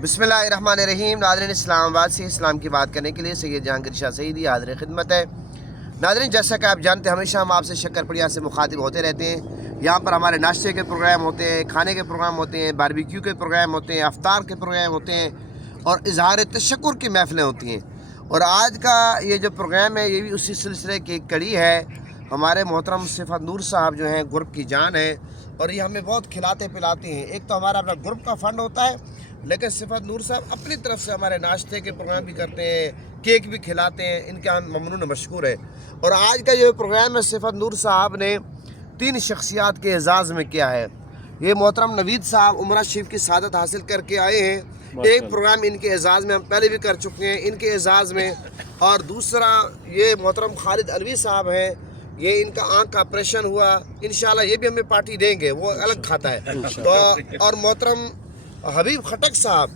बिस्मिल्लाहिर्रहमानिर्रहीम। नाज़रीन, इस्लामाबाद से इस्लाम की बात करने के लिए सैयद जहांगीर शाह सईदी हाज़िर खिदमत है। नाज़रीन, जैसा कि आप जानते हैं, हमेशा हम आपसे शक्करपड़िया से मुखातिब होते रहते हैं। यहाँ पर हमारे नाश्ते के प्रोग्राम होते हैं, खाने के प्रोग्राम होते हैं, बारबेक्यू के प्रोग्राम होते हैं, अफ्तार के प्रोग्राम होते हैं और इजहार तशक्कुर की महफ़िलें होती हैं। और आज का ये जो प्रोग्राम है, ये भी उसी सिलसिले की एक कड़ी है। हमारे मोहतरम सिफत नूर साहब जो हैं, ग्रुप की जान है और ये हमें बहुत खिलाते पिलाते हैं। एक तो हमारा अपना ग्रुप का फ़ंड होता है, लेकिन सिफत नूर साहब अपनी तरफ से हमारे नाश्ते के प्रोग्राम भी करते हैं, केक भी खिलाते हैं। इनके हम ममनून मशकूर है। और आज का जो प्रोग्राम है, सिफत नूर साहब ने 3 शख्सियात के एजाज़ में किया है। ये मोहतरम नवीद साहब उमरा शरीफ की सआदत हासिल करके आए हैं। एक प्रोग्राम इनके एजाज़ में हम पहले भी कर चुके हैं, इनके एजाज़ में। और दूसरा ये मोहतरम खालिद अलवी साहब हैं, ये इनका आँख का ऑपरेशन हुआ, इंशाल्लाह ये भी हमें पार्टी देंगे, वो अलग खाता है। तो और मोहतरम हबीब खटक साहब,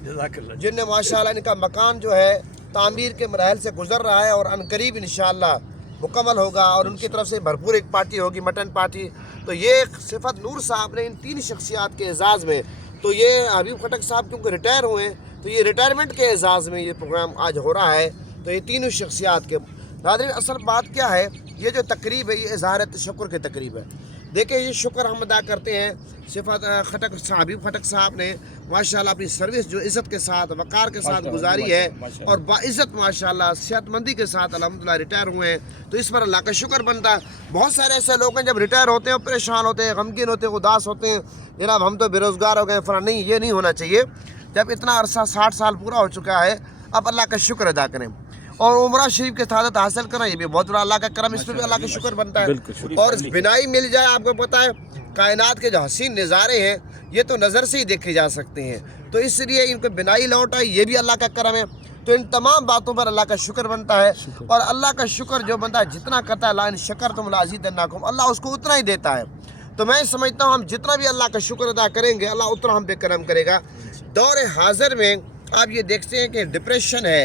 जिनने माशाल्लाह इनका मकान जो है तामीर के मराहल से गुजर रहा है और अनकरीब इंशाल्लाह मुकम्मल होगा और उनकी तरफ से भरपूर एक पार्टी होगी, मटन पार्टी। तो ये सिफत नूर साहब ने इन 3 शख्सियात के एजाज़ में, तो ये हबीब खटक साहब क्योंकि रिटायर हुए हैं, तो ये रिटायरमेंट के एजाज़ में ये प्रोग्राम आज हो रहा है। तो ये तीनों शख्सियात के नाज़रीन, असल बात क्या है, ये जो तकरीब है, ये इज़हार तशक्कुर की तकरीब है। देखिए, ये शुक्र हम अदा करते हैं सिफत खटक हबीब खटक साहब ने माशाल्लाह अपनी सर्विस जो इज़्ज़त के साथ, वक़ार के साथ गुजारी है और बाइज़्ज़त माशाल्लाह सेहतमंदी के साथ अल्हम्दुलिल्लाह रिटायर हुए हैं। तो इस पर अल्लाह का शुक्र बनता है। बहुत सारे ऐसे लोग हैं जब रिटायर होते हैं परेशान होते हैं, गमगीन होते हैं, उदास होते हैं, जनाब हम तो बेरोज़गार हो गए फलां। नहीं, ये नहीं होना चाहिए। जब इतना अरसा 60 साल पूरा हो चुका है, अब अल्लाह का शुक्र अदा करें। और उमरा शरीफ के सआदत हासिल करना, ये भी बहुत बड़ा अल्लाह का करम, इस पर भी अल्लाह का शुक्र बनता है। और बिनाई मिल जाए, आपको पता है कायनात के जो हसीन नज़ारे हैं, ये तो नज़र से ही देखे जा सकते हैं। तो इसलिए इनको बिनाई लौट आई, ये भी अल्लाह का करम है। तो इन तमाम बातों पर अल्लाह का शुक्र बनता है। और अल्लाह का शुक्र जो बंदा जितना करता है, ला इन शकरतुम लअज़ीदन्नकुम, अल्लाह उसको उतना ही देता है। तो मैं समझता हूँ हम जितना भी अल्लाह का शुक्र अदा करेंगे, अल्लाह उतना हम पे करम करेगा। दौर हाज़िर में आप ये देखते हैं कि डिप्रेशन है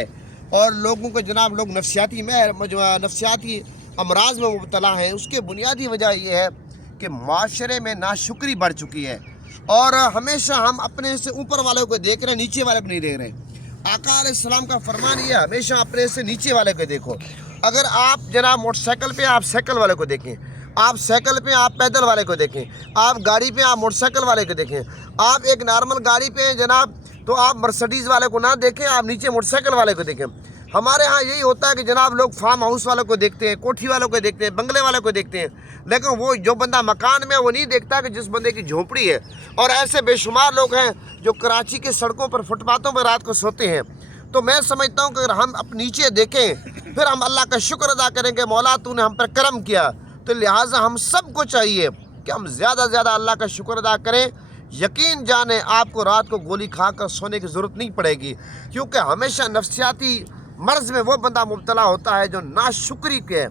और लोगों को जनाब लोग नफसियाती अमराज में मुब्तला हैं। उसके बुनियादी वजह यह है कि माशरे में नाशुक्री बढ़ चुकी है और हमेशा हम अपने से ऊपर वाले को देख रहे हैं, नीचे वाले को नहीं देख रहे। आका अलैहिस्सलाम का फरमान ये है, हमेशा अपने से नीचे वाले को देखो। अगर आप जनाब मोटरसाइकिल पे, आप साइकिल वाले को देखें, आप साइकिल पे आप पैदल वाले को देखें, आप गाड़ी पे आप मोटरसाइकिल वाले को देखें, आप एक नॉर्मल गाड़ी पे जनाब तो आप मर्सिडीज़ वाले को ना देखें, आप नीचे मोटरसाइकिल वाले को देखें। हमारे यहाँ यही होता है कि जनाब लोग फार्म हाउस वालों को देखते हैं, कोठी वालों को देखते हैं, बंगले वाले को देखते हैं, लेकिन वो जो बंदा मकान में, वो नहीं देखता कि जिस बंदे की झोंपड़ी है। और ऐसे बेशुमार लोग हैं जो कराची के सड़कों पर, फुटपाथों पर रात को सोते हैं। तो मैं समझता हूँ कि अगर हम अब नीचे देखें, फिर हम अल्लाह का शुक्र अदा करेंगे, मौला तूने हम पर करम किया। तो लिहाजा हम सबको चाहिए कि हम ज़्यादा से ज़्यादा अल्लाह का शुक्र अदा करें। यकीन जाने आपको रात को गोली खाकर सोने की ज़रूरत नहीं पड़ेगी, क्योंकि हमेशा नफसियाती मर्ज़ में वो बंदा मुब्तला होता है जो नाशुक्री के है।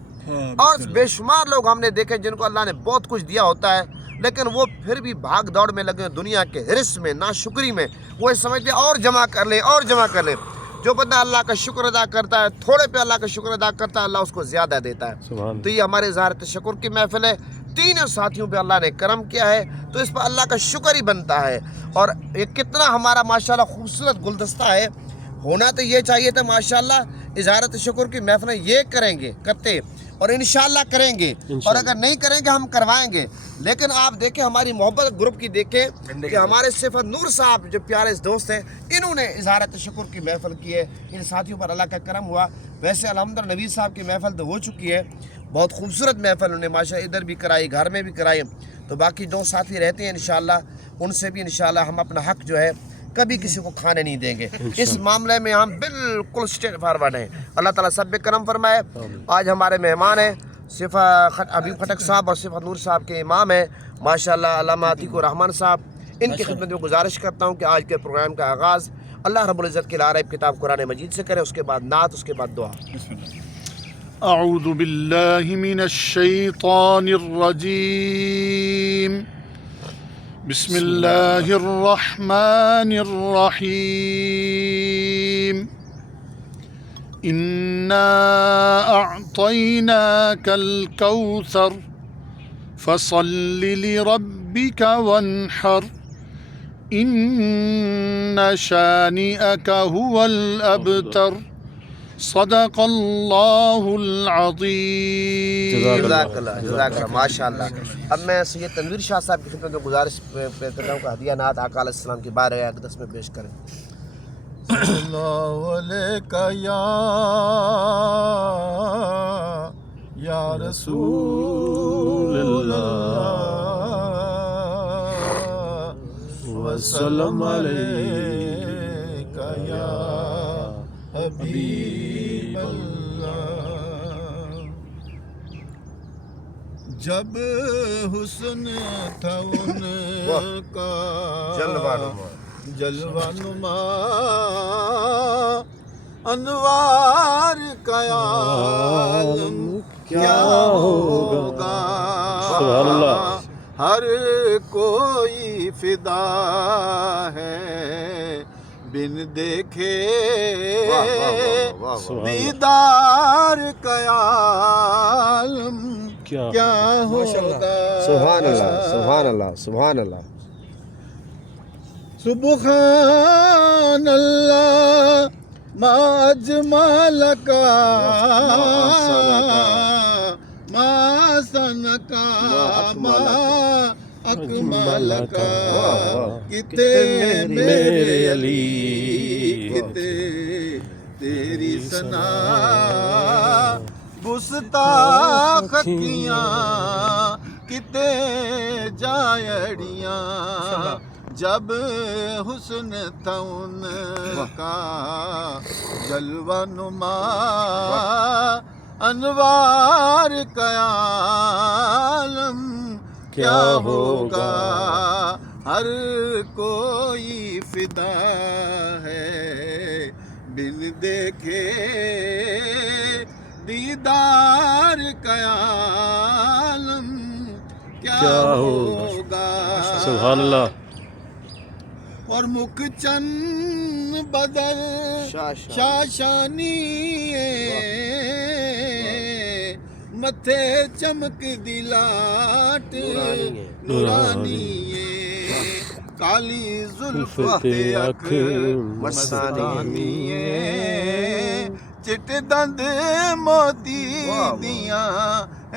और बेशुमार लोग हमने देखे जिनको अल्लाह ने बहुत कुछ दिया होता है, लेकिन वो फिर भी भाग दौड़ में लगे, दुनिया के हिर्स में, नाशुक्री में। वो समझते और जमा कर ले और जमा कर ले। जो बंदा अल्लाह का शुक्र अदा करता है, थोड़े पे अल्लाह का शुक्र अदा करता है, अल्लाह उसको ज़्यादा देता है। तो ये हमारे इज़हार तशक्कुर की महफिल है। 3 साथियों पे अल्लाह ने करम किया है, तो इस पर अल्लाह का शुक्र ही बनता है। और ये कितना हमारा माशाल्लाह खूबसूरत गुलदस्ता है। होना तो ये चाहिए था माशाल्लाह, इज़हार तशक्कुर की महफिल ये करेंगे, करते और इंशाल्लाह करेंगे, और अगर नहीं करेंगे हम करवाएंगे। लेकिन आप देखें हमारी मोहब्बत ग्रुप की, देखें कि हमारे सिफत नूर साहब जो प्यारे दोस्त हैं, इन्होंने इज़हार तशक्कुर की महफिल की है। इन साथियों पर अल्लाह का करम हुआ। वैसे अल्हम्दुलिल्लाह नवीद साहब की महफिल तो हो चुकी है, बहुत खूबसूरत महफिल उन्होंने माशाल्लाह इधर भी कराई, घर में भी कराई। तो बाकी 2 साथी रहते हैं इंशाल्लाह, उनसे भी इंशाल्लाह हम अपना हक जो है कभी किसी को खाने नहीं देंगे। इस मामले में हम बिल्कुल स्ट्रेट फॉरवर्ड हैं। अल्लाह ताला सब पे करम फरमाए। आज हमारे मेहमान हैं हबीब खटक साहब और सिफत नूर साहब के इमाम हैं माशाल्लाह अल्लामा अतीकुर रहमान साहब। इनकी खिदमत में गुजारिश करता हूँ कि आज के प्रोग्राम का आगाज़ अल्लाह रब्बुल इज़्ज़त के लारब किताब कुरान मजीद से करें, उसके बाद नात, उसके बाद दुआ। अऊज़ु बिल्लाहि मिनश शैतानिर रजीम। बिस्मिल्लाहिर रहमानिर रहीम। इन्ना अअतैनाकल कौसर फसल्लि लिरब्बिका वन्हर। इन شانئك هو الأبتر صدق اللہ العظیم. جزاک اللہ ماشاء اللہ. اب میں سید تنویر شاہ صاحب کی خدمت میں گزارش کرتا ہوں کہ ہدیہ نعت آقا علیہ السلام کی بارگاہ اقدس میں پیش کریں. اللہ علیکہ یا رسول اللہ وسلم علیکہ یا حبیب اللہ. جب حسن تھا ان کا جلوہ نما انوار کا عالم کیا ہوگا. سبحان اللہ. ہر کوئی فدا ہے بن دیکھے دیدار کا عالم کیا ہوگا. سبحان اللہ سبحان اللہ سبحان اللہ. سبحان اللہ ما اجملک ما احسنک ما اکملک. کتے میرے علی کتے تیری ثنا گستاخیاں کتے جایڑیاں. جب حسن تھا ان کا جلوہ نما انوار کا عالم کیا ہوگا. ہر کوئی فدا ہے بن دیکھے دیدار کا عالم کیا ہوگا. سبحان اللہ. اور مکھ چند بدل شاشانی متھے چمک دلاٹ نورانی کالی زلف اکھ مستانی چٹ دند موتی دیاں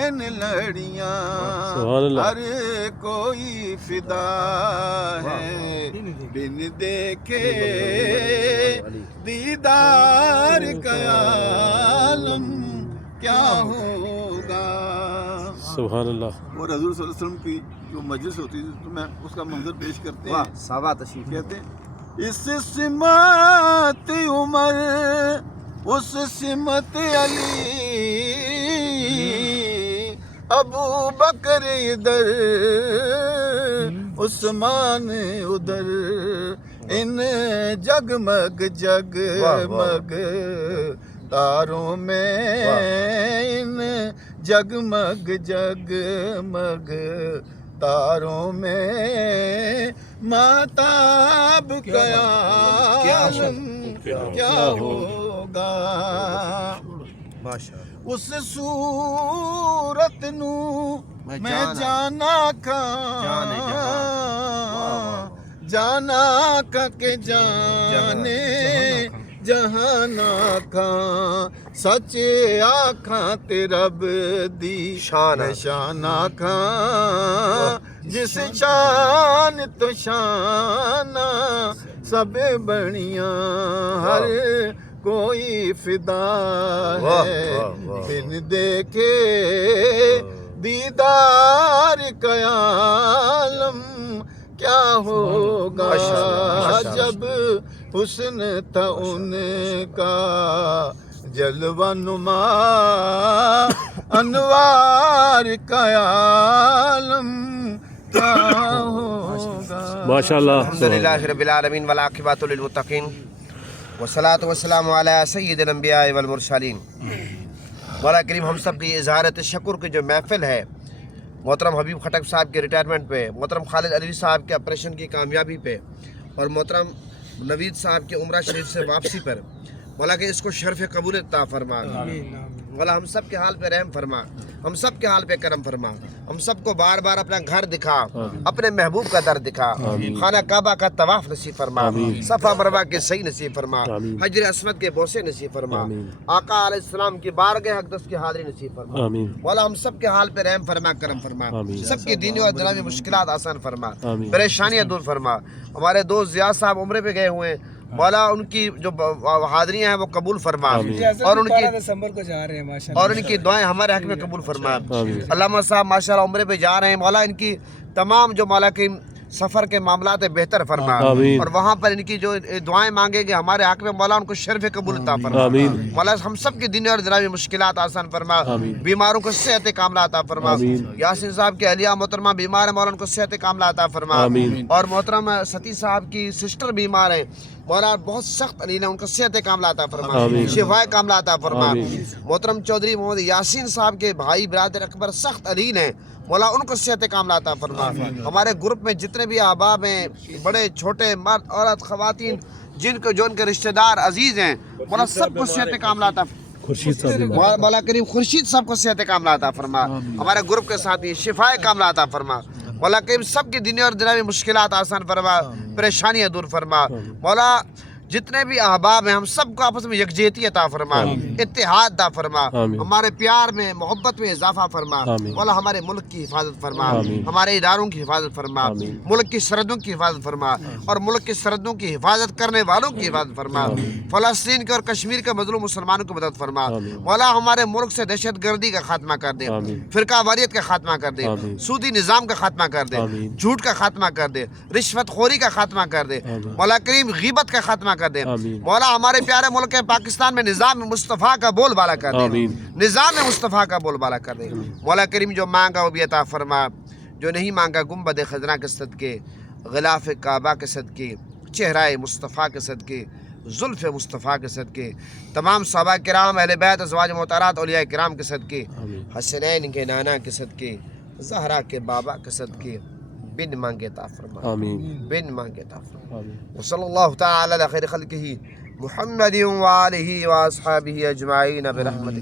ان لڑیاں. ہر کوئی فدا ہے بن دیکھے دیدار کا عالم کیا ہوگا. سبحان اللہ. اور حضور صلی اللہ علیہ وسلم کی جو مجلس ہوتی تھی تو میں اس کا منظر پیش کرتے ہیں. صحابہ تشریف کہتے ہیں اس سمت عمر اس سمت علی ابو بکر ادھر عثمان ادھر ان جگمگ جگمگ تاروں میں ان جگمگ جگمگ تاروں میں ماتاب کا عالم کیا ہوگا. اس صورت نو میں جانا جانا کہ جانے جہانا کھاں سچ آکھاں تے رب دی شان آکھاں جس شان تو شان سب بنیاں. ہر کوئی فدا ہے بن دیکھے دیدار کا عالم کیا ہوگا. جب حسن تھا ان کا جلوہ نما انوار کا عالم کیا ہوگا. ماشاءاللہ. الحمدللہ رب العالمین والعاقبۃ للمتقین والصلاۃ والسلام علی سید الانبیاء والمرسلین. مولا کریم ہم سب کی اظہار تشکر کی جو محفل ہے محترم حبیب خٹک صاحب کے ریٹائرمنٹ پہ, محترم خالد علی صاحب کے آپریشن کی کامیابی پہ اور محترم نوید صاحب کے عمرہ شریف سے واپسی پر, مولا کہ اس کو شرف قبول عطا فرما. مولا ہم سب کے حال پہ رحم فرما. ہم سب کے حال پہ کرم فرما، ہم سب کو بار بار اپنا گھر دکھا، اپنے محبوب کا در دکھا، خانہ کعبہ کا طواف نصیب فرما، صفا مروہ کے صحیح نصیب فرما، حجر اسود کے بوسے نصیب فرما، آقا علیہ السلام کی بارگاہ اقدس کی حاضری نصیب فرما۔ مولا ہم سب کے حال پہ رحم فرما، کرم فرما، سب کی دینی اور دنیاوی مشکلات آسان فرما، پریشانیاں دور فرما۔ ہمارے دوست ضیاء صاحب عمرے پہ گئے ہوئے ہیں، مولا ان کی جو حاضریاں ہیں وہ قبول فرما، اور ان کی دسمبر کو جا رہے ہیں ماشاءاللہ، اور ان کی دعائیں ہمارے حق میں قبول فرما۔ علامہ صاحب ماشاءاللہ عمرے پہ جا رہے ہیں، مولا ان کی تمام جو مولا کی سفر کے معاملات بہتر فرما، اور وہاں پر ان کی جو دعائیں مانگیں گے ہمارے حق میں، مولا ان کو شرف قبول عطا فرما۔ مولا ہم سب کی دینی اور دنیاوی مشکلات آسان فرما، بیماروں کو صحت کاملہ عطا فرما۔ یاسین صاحب کی اہلیہ محترمہ بیمار ہے، مولا ان کو صحت کاملہ عطا فرما، اور محترم ستی صاحب کی سسٹر بیمار ہیں، مولا بہت سخت علیل ہے، ان کو صحت کاملہ عطا فرما، شفا کاملہ عطا فرما۔ محترم چودھری محمد یاسین صاحب کے بھائی برادر اکبر سخت علیل ہیں، مولا ان کو صحت کاملہ عطا فرما۔ ہمارے گروپ میں جتنے بھی احباب ہیں، بڑے چھوٹے، مرد عورت خواتین، جن کو جو ان کے رشتہ دار عزیز ہیں، مولا سب کو صحت کاملہ عطا فرما۔ مولا کریم خورشید صاحب کو صحت کاملہ عطا فرما، ہمارے گروپ کے ساتھی شفا کاملہ عطا فرما۔ مولا کریم سب کی دینی اور دنیاوی مشکلات آسان فرما، پریشانیاں دور فرما۔ مولا جتنے بھی احباب ہیں ہم سب کو آپس میں یکجہتی عطا فرما، اتحاد عطا فرما، ہمارے پیار میں محبت میں اضافہ فرما۔ مولا ہمارے ملک کی حفاظت فرما، ہمارے اداروں کی حفاظت فرما، ملک کی سرحدوں کی حفاظت فرما، اور ملک کی سرحدوں کی حفاظت کرنے والوں کی حفاظت فرما۔ فلسطین کے اور کشمیر کے مظلوم مسلمانوں کی مدد فرما۔ مولا ہمارے ملک سے دہشت گردی کا خاتمہ کر دے، فرقہ واریت کا خاتمہ کر دے، سودی نظام کا خاتمہ کر دے، جھوٹ کا خاتمہ کر دے، رشوت خوری کا خاتمہ کر دے، مولا کریم غیبت کا خاتمہ کر دے۔ مولا ہمارے پیارے ملک پاکستان میں نظام مصطفیٰ کا بول بالا کر دے، نظام مصطفیٰ کا بول بالا کر دے۔ مولا کریم جو مانگا وہ بھی عطا فرما، جو نہیں مانگا گنبد خضرا کے صدقے، غلاف کعبہ کے صدقے، چہرہ مصطفیٰ کے صدقے، زلف مصطفیٰ کے صدقے، تمام صحابہ کرام، اہل بیت، ازواج محترات، اولیاء کرام کے صدقے، حسنین کے نانا کے صدقے، زہرا کے بابا کے صدقے، بن مانگے عطا فرما، بن مانگے عطا فرما۔ وصلی اللہ تعالی علی خیر خلقہ محمد وآلہ واصحابہ اجمعین برحمتہ۔